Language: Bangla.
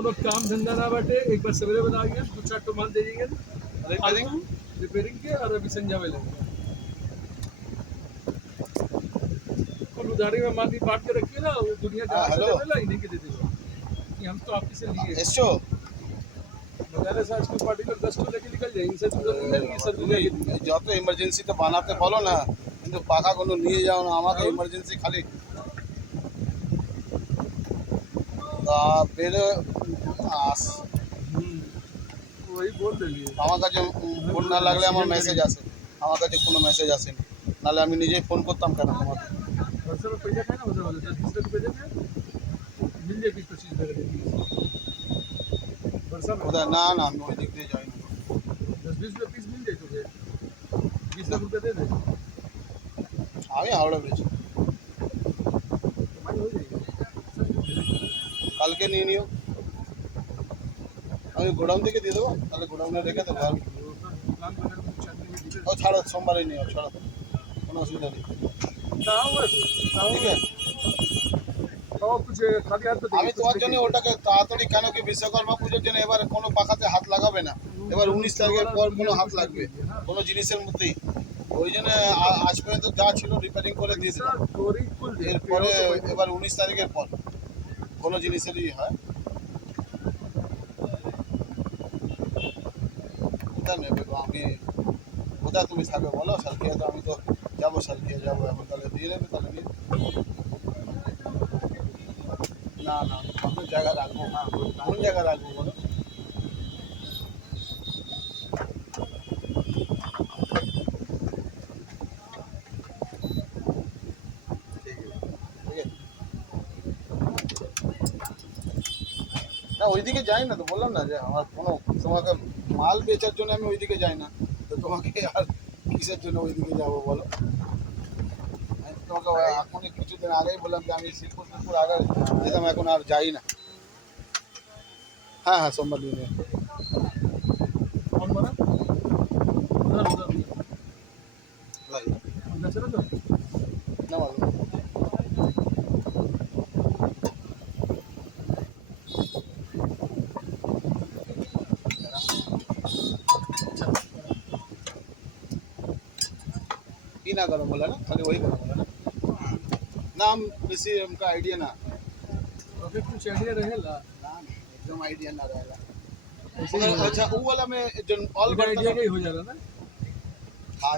कोनो काम धंधा ना बाटे, एक बार सवेरे बता दिए, 2-4 टो माल दे देंगे, रिपेयरिंग के और अभी संजा में लेंगे। कुल उधारी में माल की बांट के रखिए ना, वो दुनिया जहाँ से हेलो। लेवेला इन्हीं के दे देगा कि हम तो आपसे लिए। এসছো बजारे से आजकल पार्टी में 10 टो लेके निकल जाए, इनसे तो जरूरी नहीं है सब दुनिया के लिए। যত ইমার্জেন্সি তো বানাতে বলো না, কিন্তু পাখাগুলো নিয়ে যাও না, আমাকে ইমার্জেন্সি খালি বেরো আস। वही बोल देंगे। আমার কাছে ফোন না লাগলে আমার মেসেজ আসে, আমার কাছে কোনো মেসেज আসেনি, নাহলে আমি নিজেই ফোন করতাম কেন তোমাকে। वर्षा में पैसा खाए ना, वर्षा वाले 10-20 रुपये देंगे, मिल जाए 20-25 रुपये देंगे वर्षा में। কোথায়? না না, আমি ওই দিক দিয়ে যাই না। 10-20 रुपये पीस मिल जाए तो 20 लाख रुपये दे दे, আমি হাওড়া বেছি, कमाई हो जाएगी। কালকে নিয়ে নিও, আমি গোডাউন থেকে দিয়ে দেবো, তাহলে গোডাউনে রেখে দেবো। আর प्लान बना के कुछ आदमी में ও ছাড়ো, সোমবারে নিও, ছাড়ো, কোনো অসুবিধা নেই। ঠিক আছে, कुछ खाली हाथ में আমি তোমার জন্য ওটাকে তাড়াতাড়ি, কেন কি বিশ্বকর্মা পুজোর জন্য এবার কোনো পাখাতে হাত লাগাবে না, এবার 19 তারিখের পর কোনো হাত লাগবে কোনো জিনিসের মধ্যেই। ওই জন্য আজ পর্যন্ত যা ছিল রিপেয়ারিং করে দিয়ে দিলাম, এরপরে এবার 19 তারিখের পর কোনো জিনিসেরই হয়। কোথায় নেবে গো? আমি কোথায় তুমি থাকবে বলো? সালকিয়া তো আমি তো যাবো, সালকিয়া যাবো এখন, তাহলে দিয়ে দেবে, তাহলে নিয়ে। না না, অন্য জায়গা রাখবো না, কোন জায়গা রাখবো বলো? ঠিক আছে, না ওইদিকে যাই না তো, বললাম না যে আমার কোনো, তোমাকে মাল বেচার জন্য আমি ওইদিকে যাই না, তো তোমাকে আর কিসের জন্য ওইদিকে যাবো বলো? আমি তোমাকে এখনই কিছুদিন আগেই বললাম যে আমি শিবপুর আগে যেতাম, এখন আর যাই না। হ্যাঁ হ্যাঁ, সোমবার দিনে कौन बना उधर उधर লাগে अंदर चलो तो না মালুম। की ना करो बोला ना, खाली वही करो बोला ना, नाम बेसी हमका आइडिया ना, फिर कुछ आइडिया रहेगा नाम एकदम आइडिया ना रहेगा। ऐसे ही अच्छा वो वाला में जो ऑल आइडिया का ही हो जा रहा है ना। हाँ